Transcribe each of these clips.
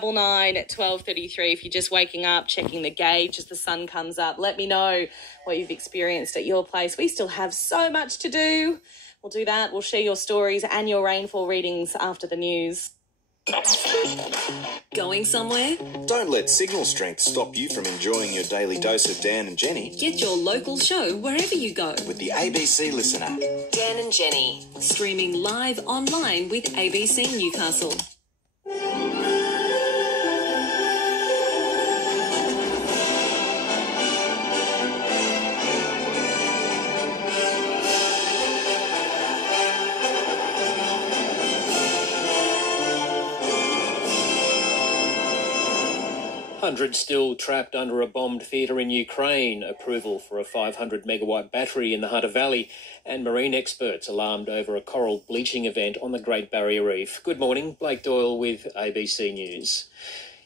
9 at 12:33. If you're just waking up, checking the gauge as the sun comes up, let me know what you've experienced at your place. We still have so much to do. We'll do that. We'll share your stories and your rainfall readings after the news. Going somewhere? Don't let signal strength stop you from enjoying your daily dose of Dan and Jenny. Get your local show wherever you go. With the ABC Listener. Dan and Jenny. Streaming live online with ABC Newcastle. Hundreds still trapped under a bombed theatre in Ukraine, approval for a 500-megawatt battery in the Hunter Valley, and marine experts alarmed over a coral bleaching event on the Great Barrier Reef. Good morning, Blake Doyle with ABC News.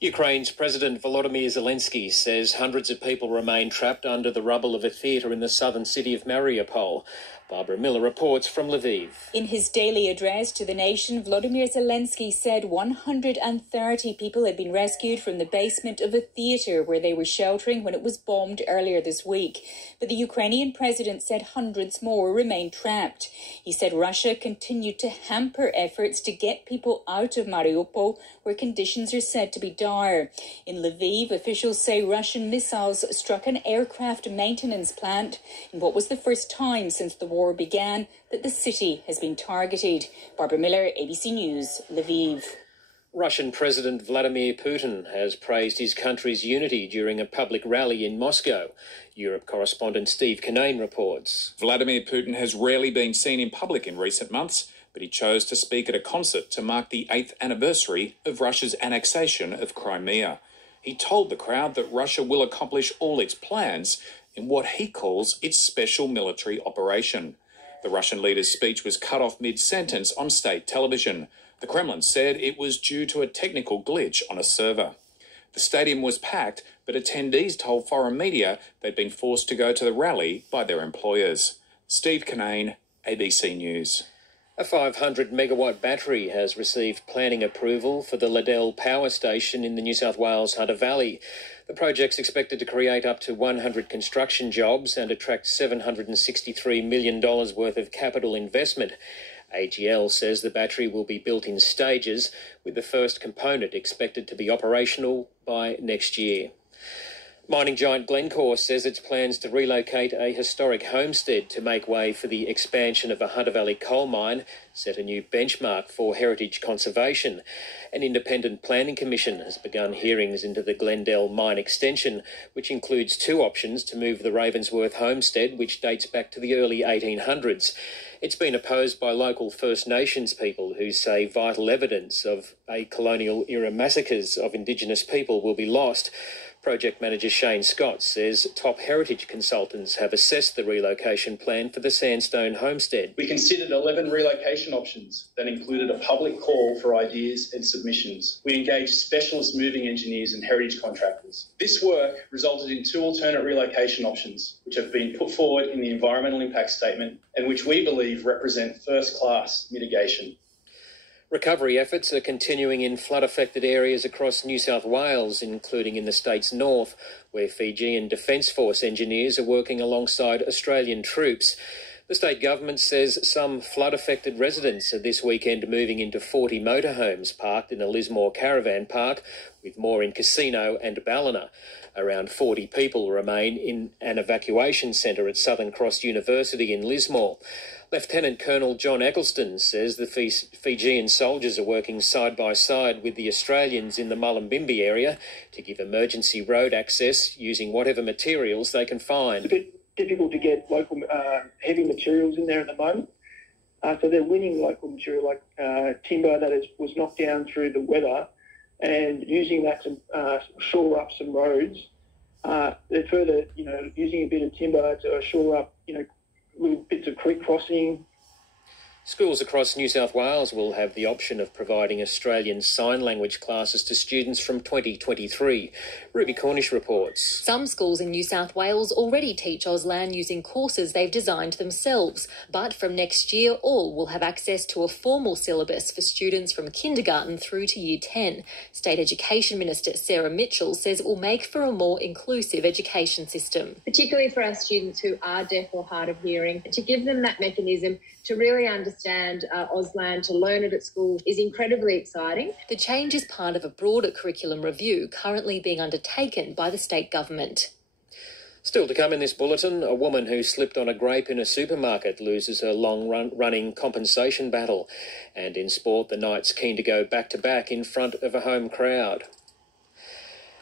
Ukraine's President Volodymyr Zelensky says hundreds of people remain trapped under the rubble of a theatre in the southern city of Mariupol. Barbara Miller reports from Lviv. In his daily address to the nation, Volodymyr Zelensky said 130 people had been rescued from the basement of a theatre where they were sheltering when it was bombed earlier this week. But the Ukrainian president said hundreds more remain trapped. He said Russia continued to hamper efforts to get people out of Mariupol, where conditions are said to be dire. In Lviv, officials say Russian missiles struck an aircraft maintenance plant in what was the first time since the war began that the city has been targeted. Barbara Miller, ABC News, Lviv. Russian President Vladimir Putin has praised his country's unity during a public rally in Moscow. Europe correspondent Steve Kinane reports. Vladimir Putin has rarely been seen in public in recent months, but he chose to speak at a concert to mark the 8th anniversary of Russia's annexation of Crimea. He told the crowd that Russia will accomplish all its plans in what he calls its special military operation. The Russian leader's speech was cut off mid-sentence on state television. The Kremlin said it was due to a technical glitch on a server. The stadium was packed, but attendees told foreign media they'd been forced to go to the rally by their employers. Steve Kinane, ABC News. A 500-megawatt battery has received planning approval for the Liddell Power Station in the New South Wales Hunter Valley. The project's expected to create up to 100 construction jobs and attract $763 million worth of capital investment. AGL says the battery will be built in stages, with the first component expected to be operational by next year. Mining giant Glencore says its plans to relocate a historic homestead to make way for the expansion of a Hunter Valley coal mine set a new benchmark for heritage conservation. An independent planning commission has begun hearings into the Glendale mine extension, which includes two options to move the Ravensworth homestead, which dates back to the early 1800s. It's been opposed by local First Nations people who say vital evidence of a colonial-era massacres of Indigenous people will be lost. Project manager Shane Scott says top heritage consultants have assessed the relocation plan for the Sandstone homestead. We considered 11 relocation options that included a public call for ideas and submissions. We engaged specialist moving engineers and heritage contractors. This work resulted in two alternate relocation options, which have been put forward in the environmental impact statement and which we believe represent first-class mitigation. Recovery efforts are continuing in flood-affected areas across New South Wales, including in the state's north, where Fijian Defence Force engineers are working alongside Australian troops. The state government says some flood-affected residents are this weekend moving into 40 motorhomes parked in a Lismore caravan park, with more in Casino and Ballina. Around 40 people remain in an evacuation centre at Southern Cross University in Lismore. Lieutenant Colonel John Eccleston says the Fijian soldiers are working side by side with the Australians in the Mullumbimby area to give emergency road access using whatever materials they can find. It's a bit difficult to get local heavy materials in there at the moment. So they're winning local material like timber that was knocked down through the weather and using that to shore up some roads. They're further, using a bit of timber to shore up, little bits of creek crossing. Schools across New South Wales will have the option of providing Australian Sign Language classes to students from 2023. Ruby Cornish reports. Some schools in New South Wales already teach Auslan using courses they've designed themselves, but from next year all will have access to a formal syllabus for students from kindergarten through to Year 10. State Education Minister Sarah Mitchell says it will make for a more inclusive education system. Particularly for our students who are deaf or hard of hearing, to give them that mechanism to really understand Auslan, to learn it at school is incredibly exciting. The change is part of a broader curriculum review currently being undertaken by the state government. Still to come in this bulletin, a woman who slipped on a grape in a supermarket loses her long-running compensation battle. And in sport, the Knights keen to go back-to-back in front of a home crowd.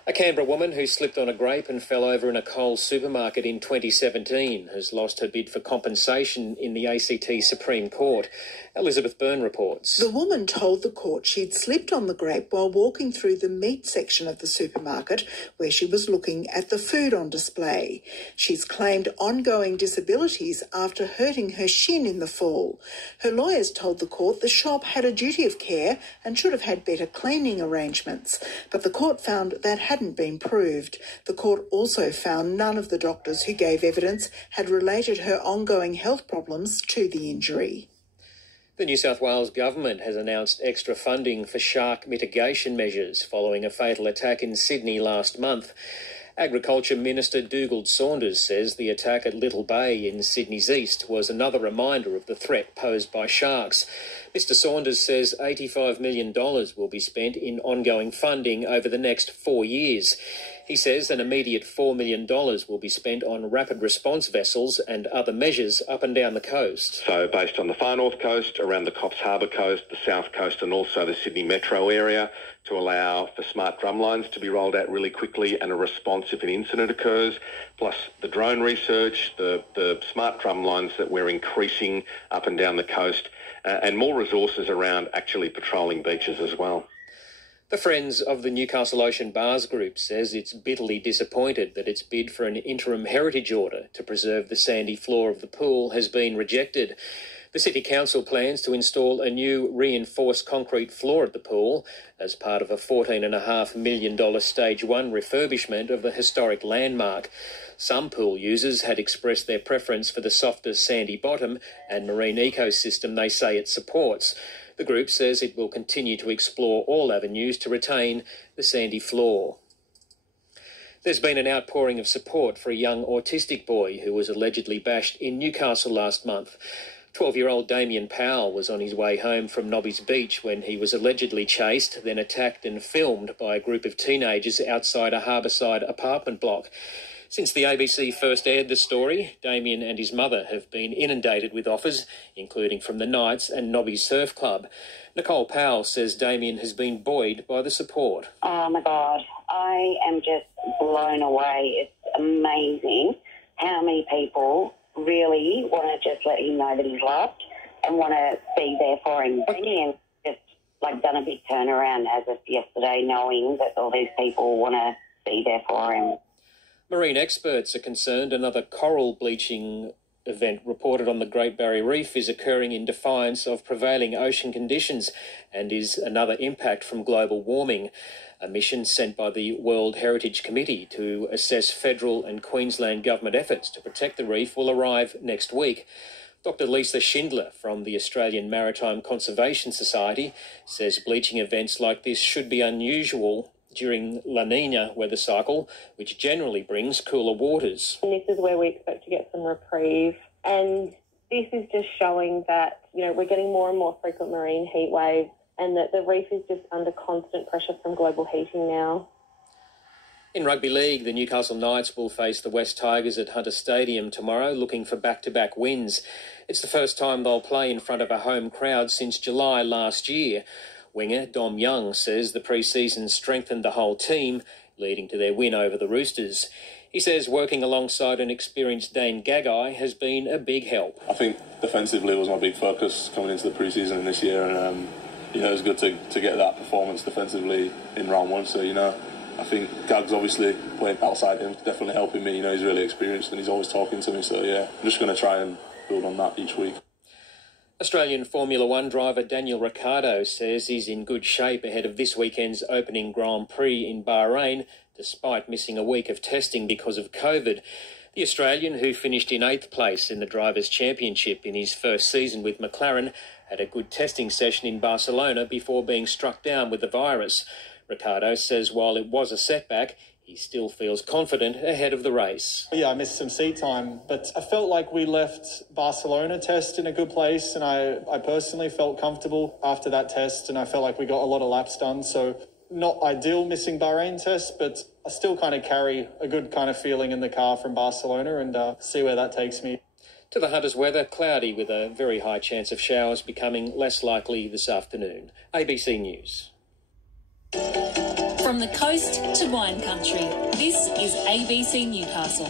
A Canberra woman who slipped on a grape and fell over in a Coles supermarket in 2017 has lost her bid for compensation in the ACT Supreme Court. Elizabeth Byrne reports. The woman told the court she'd slipped on the grape while walking through the meat section of the supermarket where she was looking at the food on display. She's claimed ongoing disabilities after hurting her shin in the fall. Her lawyers told the court the shop had a duty of care and should have had better cleaning arrangements, but the court found that hadn't been proved. The court also found none of the doctors who gave evidence had related her ongoing health problems to the injury. The New South Wales Government has announced extra funding for shark mitigation measures following a fatal attack in Sydney last month. Agriculture Minister Dugald Saunders says the attack at Little Bay in Sydney's east was another reminder of the threat posed by sharks. Mr Saunders says $85 million will be spent in ongoing funding over the next 4 years. He says an immediate $4 million will be spent on rapid response vessels and other measures up and down the coast. So based on the far north coast, around the Coffs Harbour coast, the south coast and also the Sydney metro area, to allow for smart drumlines to be rolled out really quickly and a response if an incident occurs, plus the drone research, the smart drumlines that we're increasing up and down the coast, and more resources around actually patrolling beaches as well. The Friends of the Newcastle Ocean Bars Group says it's bitterly disappointed that its bid for an interim heritage order to preserve the sandy floor of the pool has been rejected. The City Council plans to install a new reinforced concrete floor at the pool as part of a $14.5 million Stage 1 refurbishment of the historic landmark. Some pool users had expressed their preference for the softer sandy bottom and marine ecosystem they say it supports. The group says it will continue to explore all avenues to retain the sandy floor. There's been an outpouring of support for a young autistic boy who was allegedly bashed in Newcastle last month. 12-year-old Damien Powell was on his way home from Nobby's Beach when he was allegedly chased, then attacked and filmed by a group of teenagers outside a harbourside apartment block. Since the ABC first aired the story, Damien and his mother have been inundated with offers, including from the Knights and Nobby Surf Club. Nicole Powell says Damien has been buoyed by the support. Oh, my God. I am just blown away. It's amazing how many people really want to just let him know that he's loved and want to be there for him. Damien just, done a big turnaround as of yesterday, knowing that all these people want to be there for him. Marine experts are concerned another coral bleaching event reported on the Great Barrier Reef is occurring in defiance of prevailing ocean conditions and is another impact from global warming. A mission sent by the World Heritage Committee to assess federal and Queensland government efforts to protect the reef will arrive next week. Dr Lisa Schindler from the Australian Maritime Conservation Society says bleaching events like this should be unusual during La Nina weather cycle, which generally brings cooler waters. And this is where we expect to get some reprieve. And this is just showing that, we're getting more and more frequent marine heat waves and that the reef is just under constant pressure from global heating now. In rugby league, the Newcastle Knights will face the West Tigers at Hunter Stadium tomorrow, looking for back-to-back wins. It's the first time they'll play in front of a home crowd since July last year. Winger Dom Young says the pre-season strengthened the whole team, leading to their win over the Roosters. He says working alongside an experienced Dane Gagai has been a big help. I think defensively was my big focus coming into the pre-season this year, and it was good to get that performance defensively in round one. So I think Gag's obviously playing outside him, definitely helping me. He's really experienced and he's always talking to me. So I'm just going to try and build on that each week. Australian Formula One driver Daniel Ricciardo says he's in good shape ahead of this weekend's opening Grand Prix in Bahrain, despite missing a week of testing because of COVID. The Australian, who finished in 8th place in the Drivers' Championship in his first season with McLaren, had a good testing session in Barcelona before being struck down with the virus. Ricciardo says while it was a setback, he still feels confident ahead of the race. Yeah, I missed some seat time, but I felt like we left Barcelona test in a good place, and I personally felt comfortable after that test, and I felt like we got a lot of laps done. So not ideal missing Bahrain test, but I still kind of carry a good kind of feeling in the car from Barcelona, and see where that takes me. To the Hunters weather, cloudy with a very high chance of showers becoming less likely this afternoon. ABC News. From the coast to wine country, this is ABC Newcastle.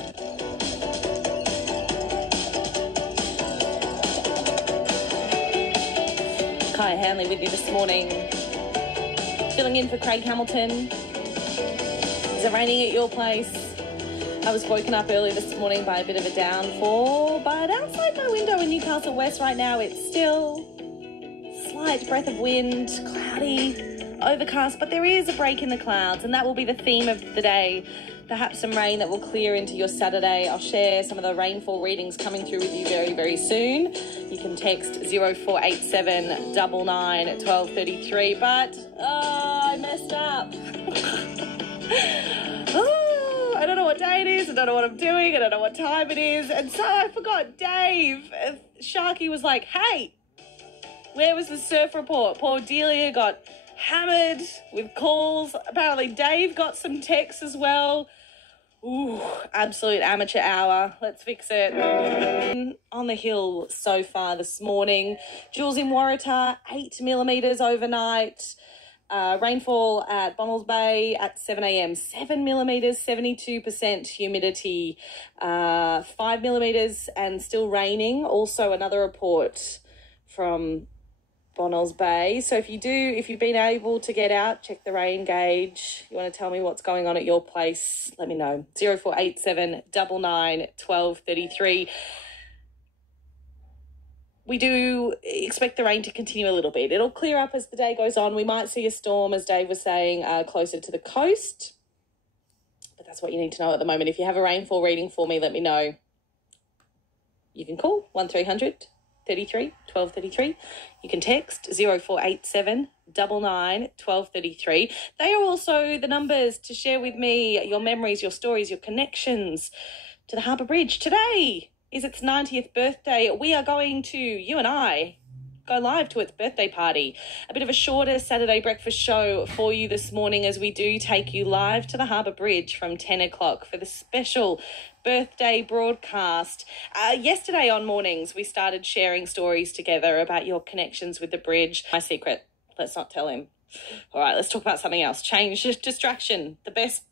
Kaya Hanley with you this morning. Filling in for Craig Hamilton. Is it raining at your place? I was woken up early this morning by a bit of a downfall, but outside my window in Newcastle West right now, it's still slight breath of wind, cloudy, overcast, but there is a break in the clouds, and that will be the theme of the day. Perhaps some rain that will clear into your Saturday. I'll share some of the rainfall readings coming through with you very, very soon. You can text 0487 99 1233, but I messed up. I don't know what day it is, I don't know what I'm doing, I don't know what time it is, and so I forgot Dave. Sharky was like, hey, where was the surf report? Poor Delia got hammered with calls. Apparently Dave got some texts as well. Ooh, absolute amateur hour. Let's fix it. On the hill so far this morning. Jules in Waratah, 8 millimetres overnight. Rainfall at Bonnells Bay at 7 a.m, 7 millimetres, 72% humidity, 5 millimetres and still raining. Also another report from Bonnells Bay. So if you've been able to get out, check the rain gauge. You want to tell me what's going on at your place, let me know. 0487 99 1233. We do expect the rain to continue a little bit. It'll clear up as the day goes on. We might see a storm, as Dave was saying, closer to the coast. But that's what you need to know at the moment. If you have a rainfall reading for me, let me know. You can call 1300 33 1233. You can text 0487 99 1233. They are also the numbers to share with me your memories, your stories, your connections to the Harbour Bridge. Today is its 90th birthday. We are going to, you and I, go live to its birthday party. A bit of a shorter Saturday breakfast show for you this morning as we do take you live to the Harbour Bridge from 10 o'clock for the special birthday broadcast. Yesterday on mornings, we started sharing stories together about your connections with the bridge. My secret, let's not tell him. All right, let's talk about something else. Change, distraction, the best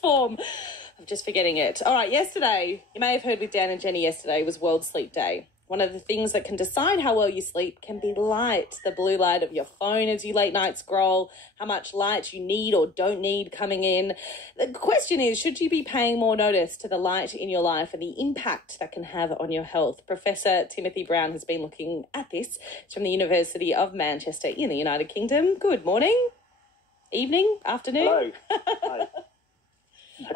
form of just forgetting it. All right, yesterday, you may have heard with Dan and Jenny yesterday, was World Sleep Day. One of the things that can decide how well you sleep can be light, the blue light of your phone as you late night scroll, how much light you need or don't need coming in. The question is, should you be paying more notice to the light in your life and the impact that can have on your health? Professor Timothy Brown has been looking at this. It's from the University of Manchester in the United Kingdom. Good morning, evening, afternoon. Hello. Hi.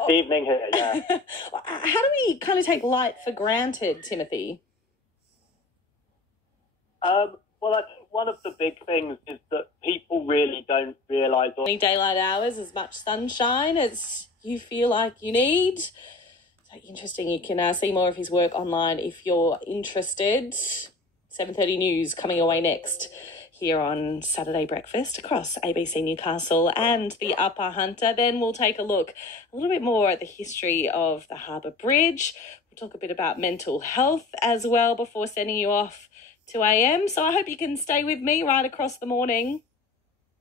Evening here, yeah. How do we kind of take light for granted, Timothy? Well, I think one of the big things is that people really don't realise... Any daylight hours, as much sunshine as you feel like you need. So interesting. You can see more of his work online if you're interested. 7:30 news coming away next here on Saturday Breakfast across ABC Newcastle and the Upper Hunter. Then we'll take a look a little bit more at the history of the Harbour Bridge. We'll talk a bit about mental health as well before sending you off to AM. So I hope you can stay with me right across the morning.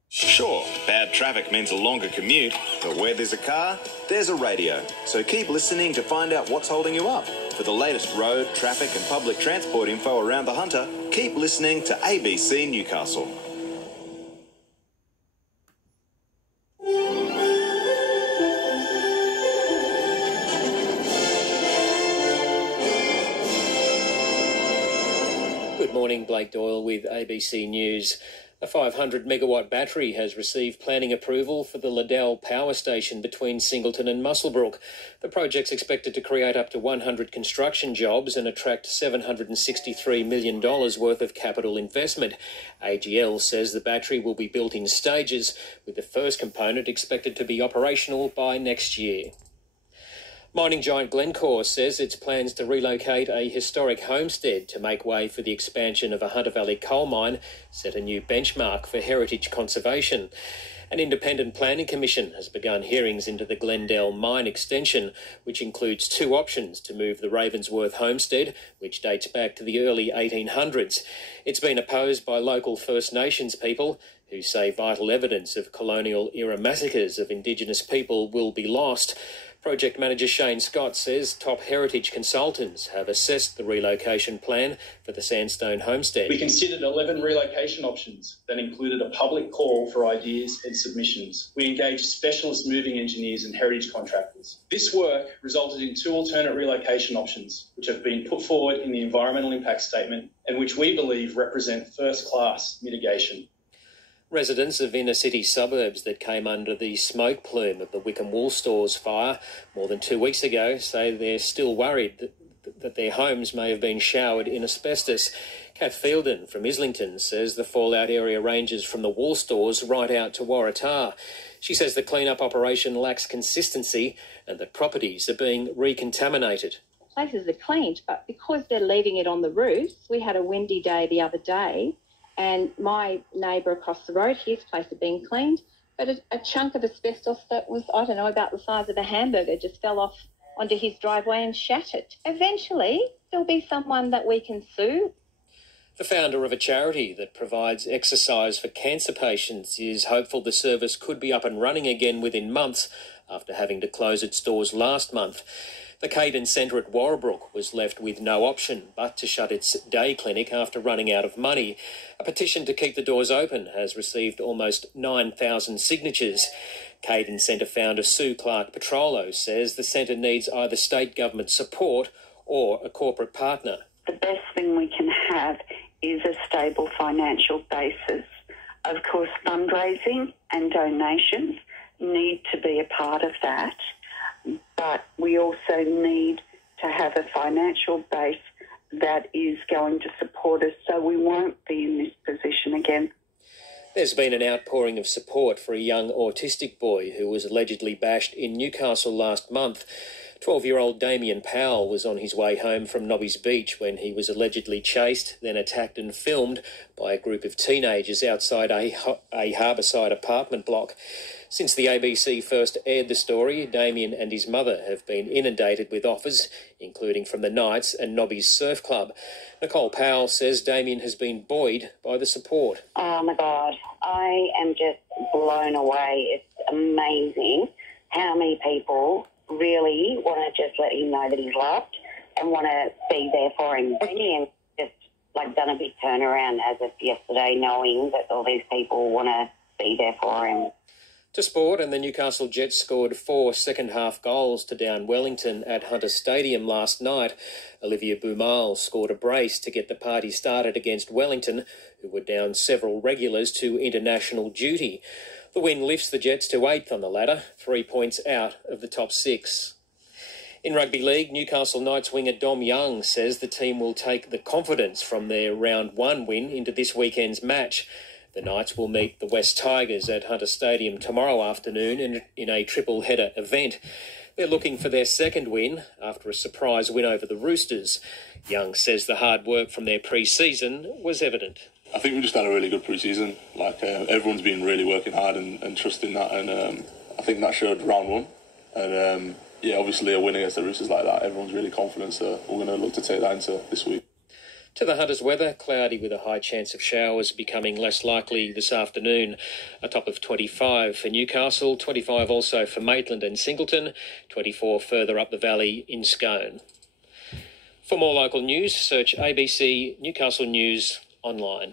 Sure, bad traffic means a longer commute, but where there's a car, there's a radio. So keep listening to find out what's holding you up. For the latest road, traffic and public transport info around the Hunter, keep listening to ABC Newcastle. Good morning, Blake Doyle with ABC News. A 500 megawatt battery has received planning approval for the Liddell power station between Singleton and Muswellbrook. The project's expected to create up to 100 construction jobs and attract $763 million worth of capital investment. AGL says the battery will be built in stages, with the first component expected to be operational by next year. Mining giant Glencore says its plans to relocate a historic homestead to make way for the expansion of a Hunter Valley coal mine set a new benchmark for heritage conservation. An independent planning commission has begun hearings into the Glendale mine extension, which includes two options to move the Ravensworth homestead, which dates back to the early 1800s. It's been opposed by local First Nations people, who say vital evidence of colonial-era massacres of Indigenous people will be lost. Project manager Shane Scott says top heritage consultants have assessed the relocation plan for the Sandstone homestead. We considered 11 relocation options that included a public call for ideas and submissions. We engaged specialist moving engineers and heritage contractors. This work resulted in two alternate relocation options, which have been put forward in the environmental impact statement and which we believe represent first-class mitigation. Residents of inner-city suburbs that came under the smoke plume of the Wickham Wool Stores fire more than 2 weeks ago say they're still worried that their homes may have been showered in asbestos. Kath Fielden from Islington says the fallout area ranges from the Wool Stores right out to Waratah. She says the clean-up operation lacks consistency and that properties are being recontaminated. Places are cleaned, but because they're leaving it on the roofs, we had a windy day the other day, and my neighbour across the road, his place had been cleaned, but a chunk of asbestos that was, I don't know, about the size of a hamburger just fell off onto his driveway and shattered. Eventually, there'll be someone that we can sue. The founder of a charity that provides exercise for cancer patients is hopeful the service could be up and running again within months after having to close its doors last month. The Caden Centre at Warrabrook was left with no option but to shut its day clinic after running out of money. A petition to keep the doors open has received almost 9,000 signatures. Caden Centre founder Sue Clark-Petrolo says the centre needs either state government support or a corporate partner. The best thing we can have is a stable financial basis. Of course, fundraising and donations need to be a part of that. But we also need to have a financial base that is going to support us so we won't be in this position again. There's been an outpouring of support for a young autistic boy who was allegedly bashed in Newcastle last month. 12-year-old Damien Powell was on his way home from Nobby's Beach when he was allegedly chased, then attacked and filmed by a group of teenagers outside a harbourside apartment block. Since the ABC first aired the story, Damien and his mother have been inundated with offers, including from the Knights and Nobby's Surf Club. Nicole Powell says Damien has been buoyed by the support. Oh, my God. I am just blown away. It's amazing how many people really want to just let him know that he's loved and want to be there for him. Damien just done a big turnaround as of yesterday, knowing that all these people want to be there for him. To sport, and the Newcastle Jets scored 4 second-half goals to down Wellington at Hunter Stadium last night. Olivia Boumal scored a brace to get the party started against Wellington, who were down several regulars to international duty. The win lifts the Jets to 8th on the ladder, 3 points out of the top 6. In rugby league, Newcastle Knights winger Dom Young says the team will take the confidence from their round 1 win into this weekend's match. The Knights will meet the West Tigers at Hunter Stadium tomorrow afternoon in a triple-header event. They're looking for their second win after a surprise win over the Roosters. Young says the hard work from their pre-season was evident. I think we just had a really good pre-season. Everyone's been really working hard and trusting that, and I think that showed round 1. And obviously a win against the Roosters like that, everyone's really confident, so we're going to look to take that into this week. To the Hunters' weather, cloudy with a high chance of showers becoming less likely this afternoon. A top of 25 for Newcastle, 25 also for Maitland and Singleton, 24 further up the valley in Scone. For more local news, search ABC Newcastle News online.